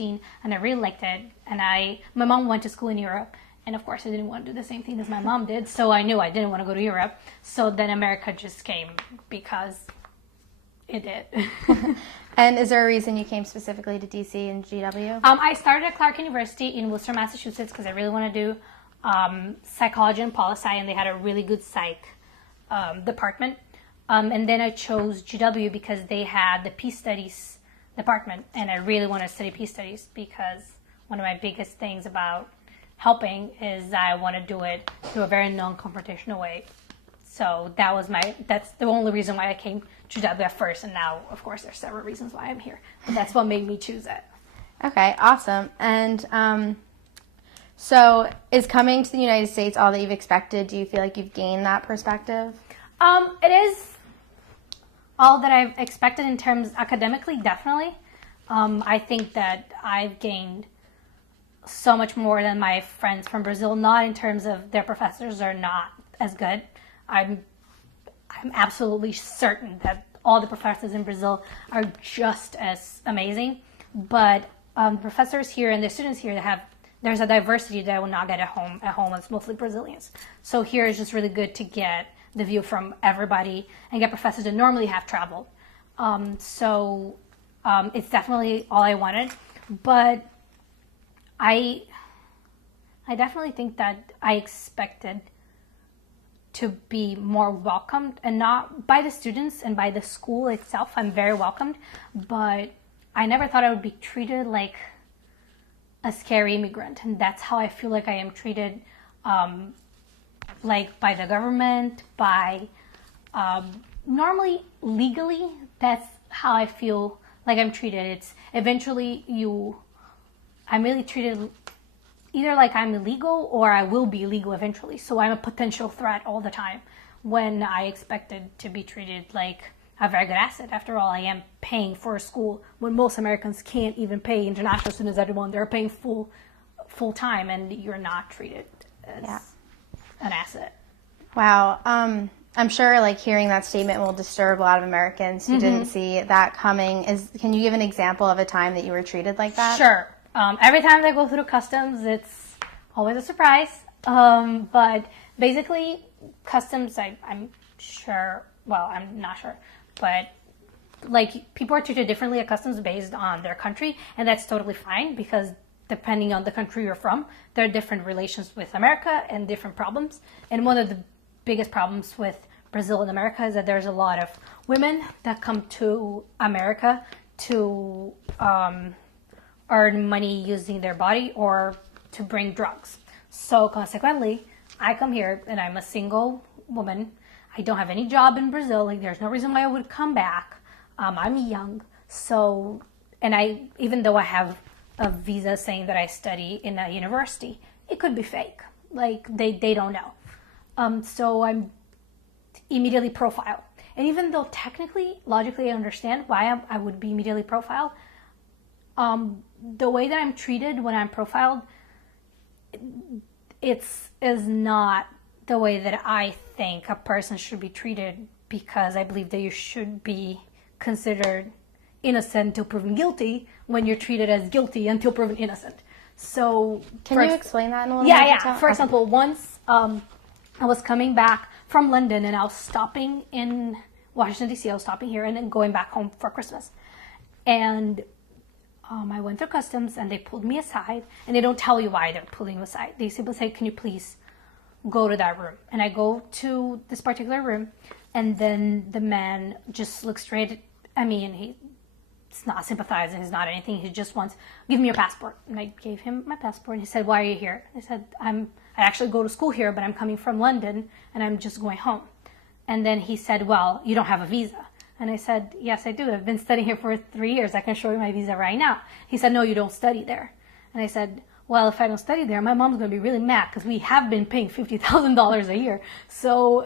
and I really liked it. And my mom went to school in Europe, and of course I didn't want to do the same thing as my mom did, so I knew I didn't want to go to Europe. So then America just came because it did. And is there a reason you came specifically to DC and GW? I started at Clark University in Worcester, Massachusetts, because I really want to do psychology and poli-sci, and they had a really good psych department. And then I chose GW because they had the peace studies department, and I really want to study peace studies because one of my biggest things about helping is I want to do it through a very non-confrontational way. So that's the only reason why I came to GW at first, and now, of course, there's several reasons why I'm here. But that's what made me choose it. Okay, awesome. And so is coming to the United States all that you've expected? Do you feel like you've gained that perspective? It is all that I've expected in terms academically, definitely. I think that I've gained so much more than my friends from Brazil, not in terms of their professors are not as good. I'm absolutely certain that all the professors in Brazil are just as amazing, but the professors here and the students here, there's a diversity that I will not get at home. At home, it's mostly Brazilians. So here is just really good to get the view from everybody and get professors that normally have traveled. It's definitely all I wanted, but I definitely think that I expected to be more welcomed, and not by the students and by the school itself. I'm very welcomed, but I never thought I would be treated like a scary immigrant, and that's how I feel like I am treated, like by the government, by normally legally. That's how I feel like I'm treated. It's eventually I'm really treated either like I'm illegal or I will be illegal eventually. So I'm a potential threat all the time, when I expected to be treated like a very good asset. After all, I am paying for a school when most Americans can't even pay international students everyone. They're paying full time, and you're not treated as an asset. Wow. I'm sure like hearing that statement will disturb a lot of Americans who didn't see that coming. Can you give an example of a time that you were treated like that? Sure. Every time they go through customs, it's always a surprise. But basically, customs, I'm sure, well, I'm not sure, but like people are treated differently at customs based on their country, and that's totally fine because depending on the country you're from, there are different relations with America and different problems. And one of the biggest problems with Brazil and America is that there's a lot of women that come to America to earn money using their body or to bring drugs. So consequently, I come here and I'm a single woman. I don't have any job in Brazil. Like, there's no reason why I would come back. I'm young. So, and even though I have a visa saying that I study in a university, it could be fake. Like, they don't know. So I'm immediately profiled. And even though technically, logically, I understand why I would be immediately profiled, the way that I'm treated when I'm profiled, is not the way that I think a person should be treated, because I believe that you should be considered innocent until proven guilty when you're treated as guilty until proven innocent. So can you explain that in a little more detail? Yeah. For example, once I was coming back from London and I was stopping in Washington, D.C. I was stopping here and then going back home for Christmas. And I went through customs and they pulled me aside, and they don't tell you why they're pulling you aside. They simply say, can you please go to that room? And I go to this particular room, and then the man just looks straight at me, and he's not sympathizing, he's not anything. He just wants, give me your passport. And I gave him my passport, and he said, why are you here? I said, I actually go to school here, but I'm coming from London and I'm just going home. And then he said, well, you don't have a visa. And I said, yes, I do. I've been studying here for 3 years. I can show you my visa right now. He said, no, you don't study there. And I said, well, if I don't study there, my mom's going to be really mad because we have been paying $50,000 a year. So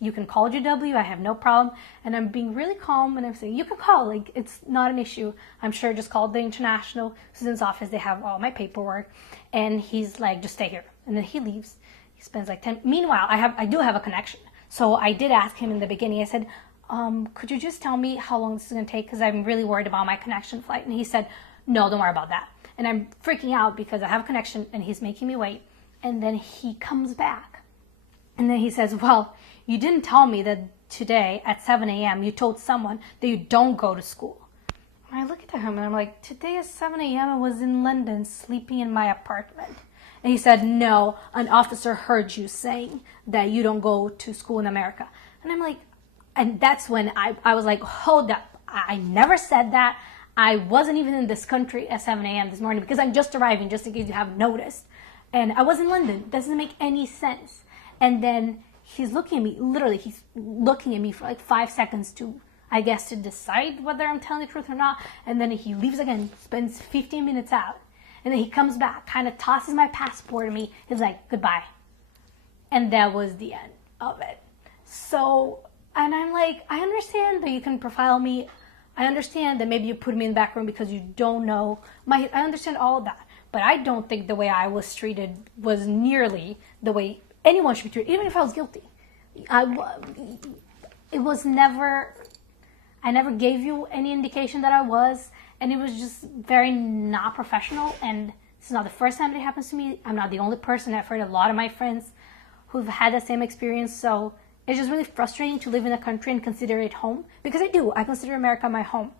you can call GW. I have no problem. And I'm being really calm, and I'm saying, you can call. Like, it's not an issue. I'm sure just call the International Students Office. They have all my paperwork. And he's like, just stay here. And then he leaves. He spends like 10. Meanwhile, I do have a connection. So I did ask him in the beginning. I said, could you just tell me how long this is going to take? Because I'm really worried about my connection flight. And he said, no, don't worry about that. And I'm freaking out because I have a connection and he's making me wait. And then he comes back. And then he says, well, you didn't tell me that today at 7 a.m. you told someone that you don't go to school. And I look at him and I'm like, today at 7 a.m. I was in London sleeping in my apartment. And he said, no, an officer heard you saying that you don't go to school in America. And I'm like, and that's when I was like, hold up. I never said that. I wasn't even in this country at 7 a.m. this morning because I'm just arriving, just in case you haven't noticed. And I was in London. Doesn't make any sense. And then he's looking at me, literally, he's looking at me for like 5 seconds to, I guess, to decide whether I'm telling the truth or not. And then he leaves again, spends 15 minutes out. And then he comes back, kind of tosses my passport at me. He's like, goodbye. And that was the end of it. So, and I'm like, I understand that you can profile me. I understand that maybe you put me in the back room because you don't know. I understand all of that. But I don't think the way I was treated was nearly the way anyone should be treated, even if I was guilty. It was never, I never gave you any indication that I was. And it was just very not professional. And this is not the first time that it happens to me. I'm not the only person. I've heard a lot of my friends who've had the same experience. So it's just really frustrating to live in a country and consider it home. Because I do. I consider America my home.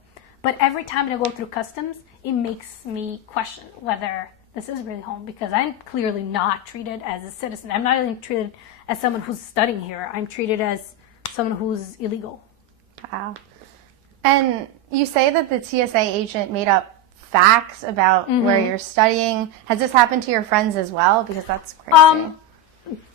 But every time that I go through customs, it makes me question whether this is really home. Because I'm clearly not treated as a citizen. I'm not even treated as someone who's studying here. I'm treated as someone who's illegal. Wow. And you say that the TSA agent made up facts about where you're studying. Has this happened to your friends as well? Because that's crazy.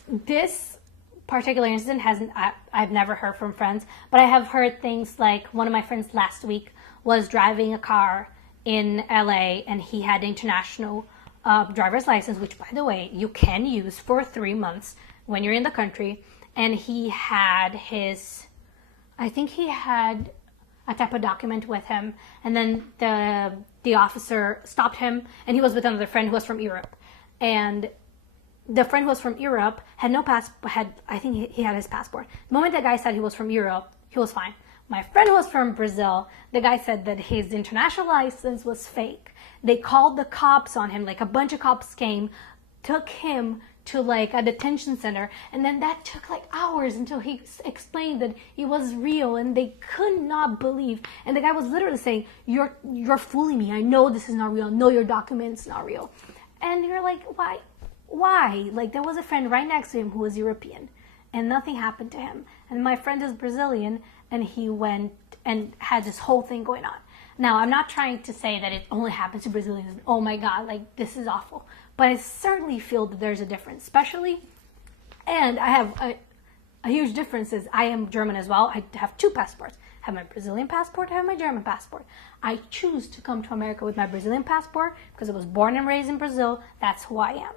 This particular incident hasn't, I've never heard from friends, but I have heard things like one of my friends last week was driving a car in LA and he had international driver's license, which, by the way, you can use for 3 months when you're in the country. And he had his, I think he had a type of document with him, and then the officer stopped him, and he was with another friend who was from Europe, and the friend who was from Europe had no I think he had his passport. The moment the guy said he was from Europe, he was fine. My friend who was from Brazil, the guy said that his international license was fake. They called the cops on him, like a bunch of cops came, took him to like a detention center, and then that took like hours until he explained that it was real, and they could not believe. And the guy was literally saying, you're fooling me. I know this is not real. I know your document's not real. And you're like, why? Like, there was a friend right next to him who was European, and nothing happened to him. And my friend is Brazilian, and he went and had this whole thing going on. Now, I'm not trying to say that it only happens to Brazilians. Oh my God, like, this is awful. But I certainly feel that there's a difference, especially, and I have a huge difference is I am German as well. I have 2 passports. I have my Brazilian passport, I have my German passport. I choose to come to America with my Brazilian passport because I was born and raised in Brazil. That's who I am.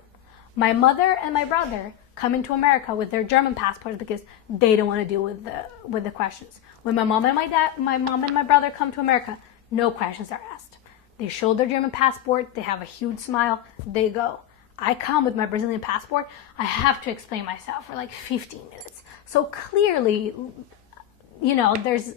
My mother and my brother come into America with their German passports because they don't want to deal with the questions. When my mom and my brother come to America, no questions are asked. They show their German passport, they have a huge smile, they go. I come with my Brazilian passport, I have to explain myself for like 15 minutes. So clearly, you know, there's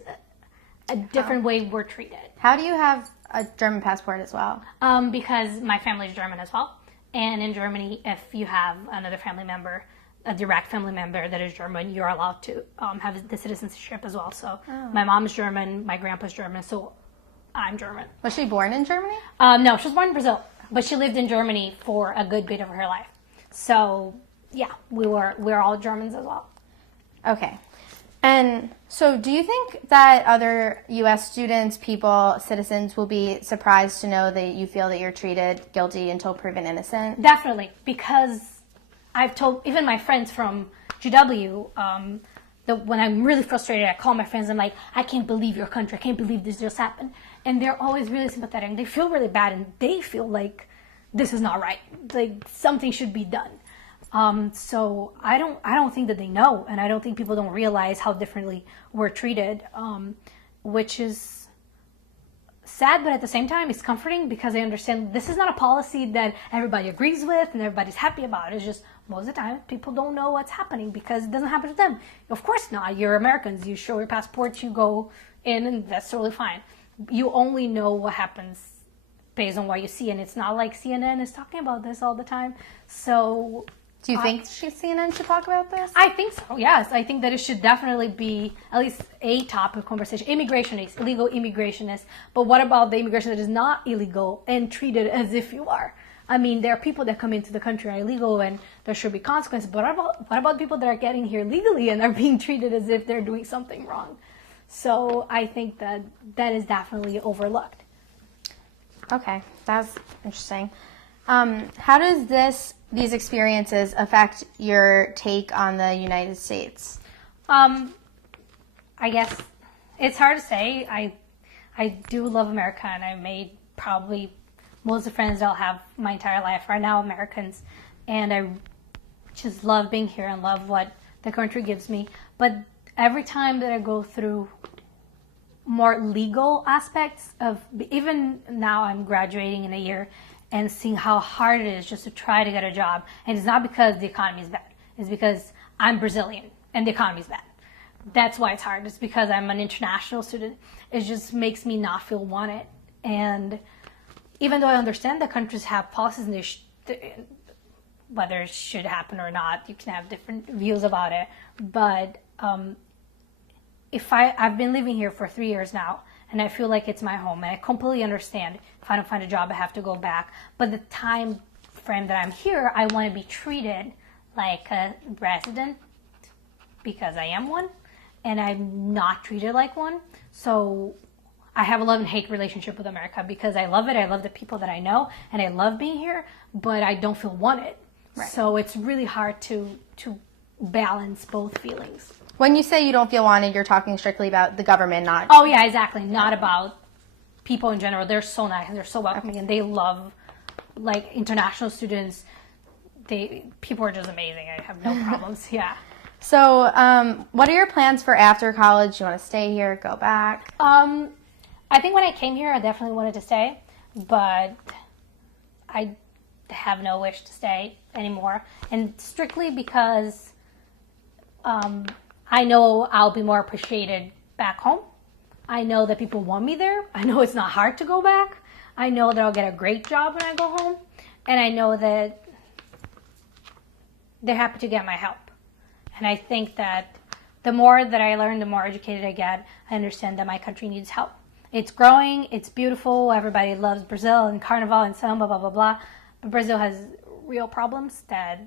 a different way we're treated. How do you have a German passport as well? Because my family's German as well. And in Germany, if you have another family member, a direct family member that is German, you're allowed to have the citizenship as well. So my mom's German, my grandpa's German, so I'm German. Was she born in Germany? No, she was born in Brazil, but she lived in Germany for a good bit of her life. So yeah, we're all Germans as well. Okay. And so do you think that other U.S. students, people, citizens will be surprised to know that you feel that you're treated guilty until proven innocent? Definitely, because I've told even my friends from GW, when I'm really frustrated, I call my friends. I'm like, I can't believe your country. I can't believe this just happened. And they're always really sympathetic. And they feel really bad, and they feel like this is not right. Like something should be done. So I don't think that they know, and I don't think people don't realize how differently we're treated, which is sad, but at the same time, it's comforting because I understand this is not a policy that everybody agrees with and everybody's happy about. It's just most of the time people don't know what's happening because it doesn't happen to them. Of course not. You're Americans. You show your passport, you go in, and that's totally fine. You only know what happens based on what you see. And it's not like CNN is talking about this all the time. So Do you think CNN should talk about this? I think so, yes. I think that it should definitely be at least a topic of conversation. Immigration is illegal immigration is, but what about the immigration that is not illegal and treated as if you are? I mean, there are people that come into the country are illegal and there should be consequences, but what about people that are getting here legally and are being treated as if they're doing something wrong? So I think that that is definitely overlooked. Okay, that's interesting. How does these experiences affect your take on the United States? I guess it's hard to say. I do love America, and I made probably most of the friends I'll have my entire life are now Americans, and I just love being here and love what the country gives me. But every time that I go through more legal aspects of, even now I'm graduating in a year and seeing how hard it is just to try to get a job. And it's not because the economy is bad. It's because I'm Brazilian and the economy is bad. That's why it's hard. It's because I'm an international student. It just makes me not feel wanted. And even though I understand that countries have policies and whether it should happen or not, you can have different views about it. But I've been living here for 3 years now, and I feel like it's my home, and I completely understand if I don't find a job, I have to go back. But the time frame that I'm here, I want to be treated like a resident because I am one, and I'm not treated like one. So I have a love and hate relationship with America because I love it. I love the people that I know, and I love being here, but I don't feel wanted. Right. So it's really hard to balance both feelings. When you say you don't feel wanted, you're talking strictly about the government, not... Oh, yeah, exactly. Not about people in general. They're so nice and they're so welcoming, and they love, like, international students. People are just amazing. I have no problems. Yeah. So what are your plans for after college? You want to stay here, go back? I think when I came here, I definitely wanted to stay, but I have no wish to stay anymore. And strictly because I know I'll be more appreciated back home. I know that people want me there. I know it's not hard to go back. I know that I'll get a great job when I go home. And I know that they're happy to get my help. And I think that the more that I learn, the more educated I get, I understand that my country needs help. It's growing, it's beautiful, everybody loves Brazil and Carnival and samba, blah, blah, blah. But Brazil has real problems that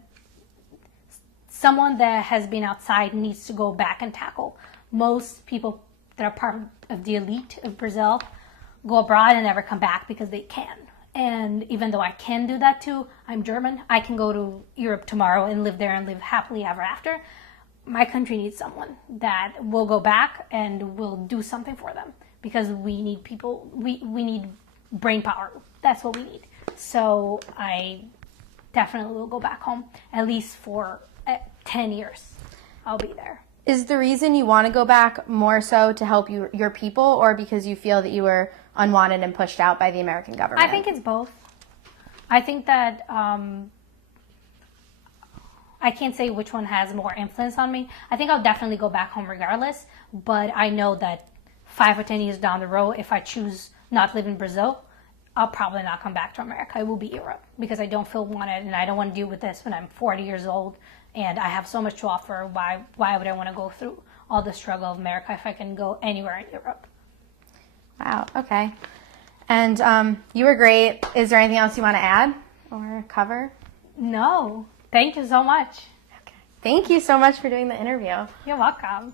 someone that has been outside needs to go back and tackle. Most people that are part of the elite of Brazil go abroad and never come back because they can. And even though I can do that too, I'm German. I can go to Europe tomorrow and live there and live happily ever after. My country needs someone that will go back and will do something for them because we need people. We need brain power. That's what we need. So I definitely will go back home, at least for 10 years. I'll be there. Is the reason you want to go back more so to help your people, or because you feel that you were unwanted and pushed out by the American government? I think it's both. I think that I can't say which one has more influence on me. I think I'll definitely go back home regardless, but I know that 5 or 10 years down the road, if I choose not to live in Brazil, I'll probably not come back to America. It will be Europe because I don't feel wanted and I don't want to deal with this when I'm 40 years old and I have so much to offer. Why would I want to go through all the struggle of America if I can go anywhere in Europe? Wow, okay. And you were great. Is there anything else you want to add or cover? No. Thank you so much. Okay. Thank you so much for doing the interview. You're welcome.